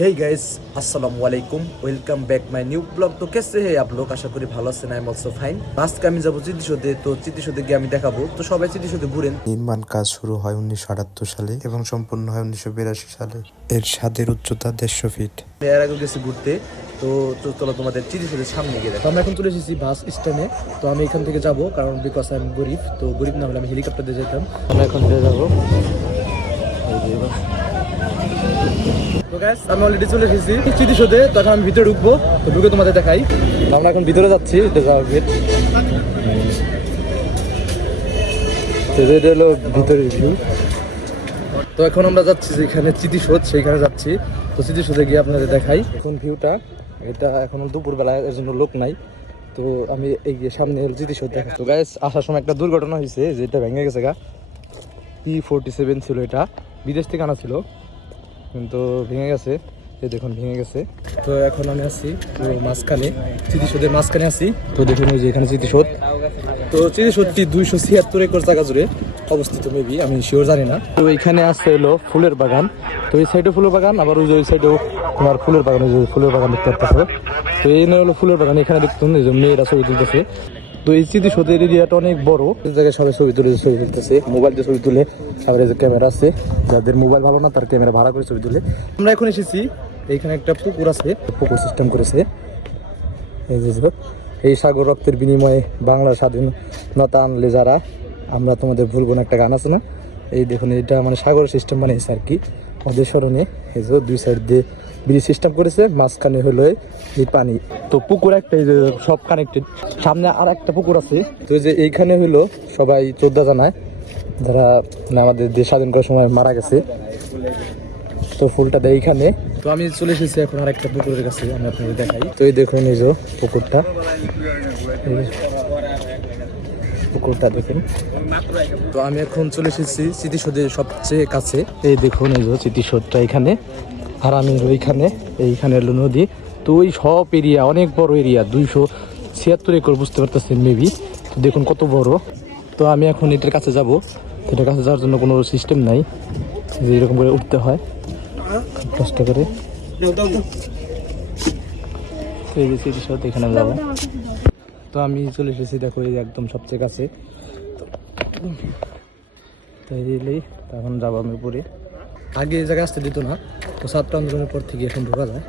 হেই guys আসসালামু আলাইকুম welcome back my new blog তো কেসে হে আপ লোক? আশা করি ভালো আছেন আই এম অলসো ফাইন আজকে আমি যাব চিত্তিসোদে তো চিত্তিসোদে গিয়ে আমি দেখাবো। তো সবাই চিত্তিসোদে ঘুরেন। নির্মাণ কাজ শুরু হয় উনিশশো আটাত্তর সালে এবং সম্পূর্ণ হয় উনিশশো বিরাশি সালে। এর ছাদের উচ্চতা দেড়শো ফিট। এর আগে গেছি ঘুরতে। তো চলো তোমাদের চিত্তিসোদের সামনে গিয়ে দেখো। আমরা এখন চলে এসেছি বাস স্ট্যান্ডে। তো আমি এখান থেকে যাব কারণ বিকজ আমি গরিব তো গরিব না হলে আমি হেলিকপ্টার দিয়ে যেতাম। আমরা এখন দিয়ে guys, আমি অলরেডি চলে এসেছি। চিত্তিশোতে তো এখন আমি ভিতরে ঢুকবো তো ঢুকে তোমাদের দেখাই। আমরা এখন ভিতরে যাচ্ছি এটা যাওয়ার গেট তো এখন আমরা যাচ্ছি যেখানে চিতিশোধ সেইখানে যাচ্ছি। তো চিতিশোধে গিয়ে আপনাদের দেখাই। এখন ভিউটা এটা এখন দুপুরবেলা এর জন্য লোক নাই। তো আমি এই যে সামনে হলো চিতিশোধ দেখা। তো গাইস আসার সময় একটা দুর্ঘটনা হয়েছে যেটা ভেঙে গেছে গা। ই ফোরটি সেভেন ছিল এটা। বিদেশ থেকে আনা ছিল। কিন্তু ভেঙে গেছে, এই দেখুন ভেঙে গেছে। তো এখন আমি আছি তো মাঝখানে চিতিশোধের মাঝখানে আছি। তো দেখুন এই যে এখানে চিতিশোধ তো চিতিশোধটি দুইশো ছিয়াত্তর একর জায়গা জুড়ে অবস্থিত মেবি আমি শিওর জানি না। তো এখানে আছে হলো ফুলের বাগান। তো এই সাইডে ফুলের বাগান, আবার ওই যে ওই সাইডেও তোমার ফুলের বাগান, ওই যে ফুলের বাগান দেখতে পাচ্ছ তো এই হলো ফুলের বাগান, এখানে দেখতেন এই যে মেয়েরা ছবি তুলতেছে। তো এই স্মৃতিসৌধের এরিয়াটা অনেক বড়। জায়গায় সবাই ছবি তুলে, ছবি তুলতেছে। মোবাইল দিয়ে ছবি তুলে আবার যে ক্যামেরা আছে, যাদের মোবাইল ভালো না, তার ক্যামেরা ভাড়া করে ছবি তুলে। আমরা এখন এসেছি এইখানে একটা পুকুর আছে, পুকুর সিস্টেম করেছে। এই সাগর রক্তের বিনিময়ে বাংলার স্বাধীনতা আনলে যারা, আমরা তোমাদের ভুলবো না, একটা গান আছে না? এই দেখুন, এটা মানে সাগর সিস্টেম বানিয়েছে আর কি ওদের স্মরণে। এই যে দুই সাইড দিয়ে ব্রিজ সিস্টেম করেছে মাঝখানে হলো এই পানি। তো পুকুর একটা সব কানেক্টেড সামনে আর একটা পুকুর আছে। তো যে এইখানে হলো সবাই শ্রদ্ধা জানায় যারা মানে আমাদের দেশ স্বাধীন করার সময় মারা গেছে। তো ফুলটা দেয় এইখানে। তো আমি চলে এসেছি এখন আর একটা পুকুরের কাছে আমি আপনাদের দেখাই। তো এই দেখুন এই যে পুকুরটা। পুকুরটা দেখুন। তো আমি এখন চলে এসেছি স্মৃতিসৌধের সবচেয়ে কাছে। এই দেখুন এই যে স্মৃতিসৌধটা এখানে। আর আমি ওইখানে এইখানে নদী। তো ওই সব এরিয়া অনেক বড় এরিয়া দুইশো ছিয়াত্তর একর, বুঝতে পারতেছেন মেবি তো দেখুন কত বড়। তো আমি এখন এটার কাছে যাব। এটার কাছে যাওয়ার জন্য কোনো সিস্টেম নাই। যে এরকম করে উঠতে হয়। কষ্ট করে। এখানে যাব। তো আমি চলে এসেছি, দেখো, এই একদম সবচেয়ে কাছে। তো- তো এই এলেই তখন যাব আমি উপরে। আগে এই জায়গায় আসতে দিত না। তো সাতটা আন্দোলনের পর থেকে এখন ঢোকা যায়।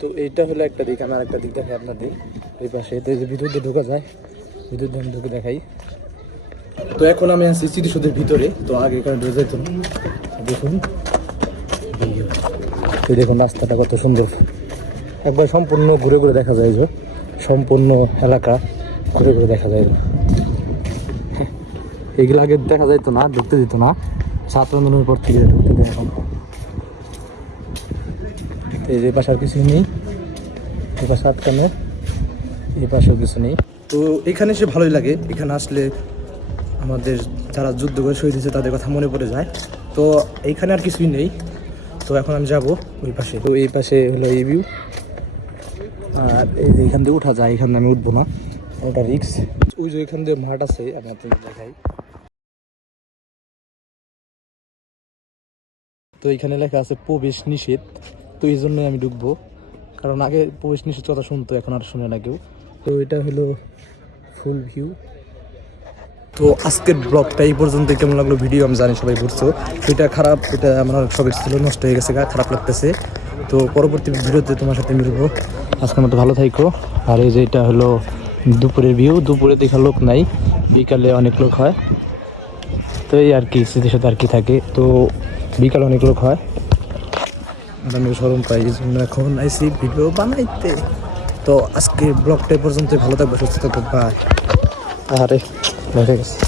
তো এইটা হলো একটা দিক আমি আরেকটা দিক দেখাই আপনাদের। এই পাশে, তো এই যে ভিতর দিয়ে ঢোকা যায় ভিতর দিয়ে আমি ঢুকে দেখাই। তো এখন আমি আছি স্মৃতিসৌধের ভিতরে, তো আগে এখানে ঢুকে যেত দেখুন তো দেখুন, রাস্তাটা কত সুন্দর। একবার সম্পূর্ণ ঘুরে ঘুরে দেখা যায় যে। সম্পূর্ণ এলাকা ঘুরে ঘুরে দেখা যায়। এগুলো আগে দেখা যাইতো না ঢুকতে দিত না। ছাত্র আন্দোলনের পর থেকে এখন। এই যে পাশে আর কিছুই নেই। এই পাশে আটকানো। এই পাশেও কিছু নেই। তো এখানে সে ভালোই লাগে। এখানে আসলে আমাদের যারা যুদ্ধ করে শহীদ হয়েছে তাদের কথা মনে পড়ে যায়। তো এইখানে আর কিছুই নেই। তো এখন আমি যাব ওই পাশে। তো এই পাশে হলো এই ভিউ আর এই যে এখান দিয়ে উঠা যায় এখানে আমি উঠবো না। ওটা রিক্স ওই যে এখান দিয়ে মাঠ আছে আমি আপনাদের দেখাই। তো এখানে লেখা আছে, প্রবেশ নিষেধ। তো এই জন্যই আমি ঢুকবো। কারণ আগে প্রবেশ নিষেধ কথা শুনতো, এখন আর শুনে না কেউ। তো এটা হলো ফুল ভিউ তো আজকের ব্লগটা এই পর্যন্ত কেমন লাগল ভিডিও আমি জানি সবাই বুঝছ। এটা খারাপ, এটা আমার অনেক শখের ছিল, নষ্ট হয়ে গেছে খারাপ লাগতেছে। তো পরবর্তী ভিডিওতে তোমার সাথে মিলবো। আজকের মতো ভালো থাইকো। আর এই যে এটা হলো দুপুরের ভিউ দুপুরে দেখা লোক নাই, বিকালে অনেক লোক হয়। তো এই আর কি, স্মৃতির সাথে আর কি থাকে। তো বিকালে অনেক লোক হয়। আর আমি সরম পাই এই জন্য এখন আইসি ভিডিও বানাইতে। তো আজকে ব্লগটা পর্যন্ত ভালো থাকবে সুস্থ থাকবে বাই আরে গেছে।